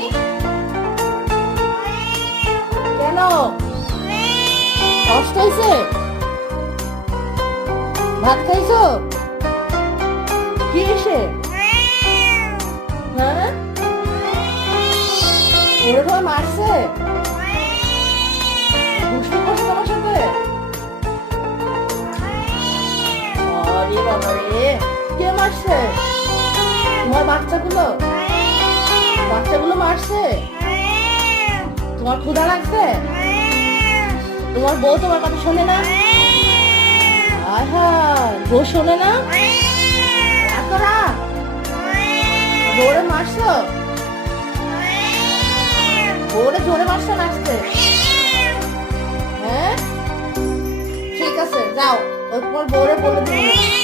নাই? কেন কষ্ট হয়েছে? ভাত খাইছো? কি এসে? হ্যাঁ, ওরা তোমার মারছে? দুষ্টু করছে তোমার সাথে? আরে বাবা রে, কে মারছে? তোমার বাচ্চাগুলো মারছে? তোমার ক্ষুধা লাগছে? তোমার বউ তোমার কথা শোনে না? আহা, বউ শোনে না? এত রাগ? বউরে মারছো? বউরে জোরে মারছো না আজকে? হ্যাঁ, ঠিক আছে, যাও, ওই তোমার বউরে বলে দিও।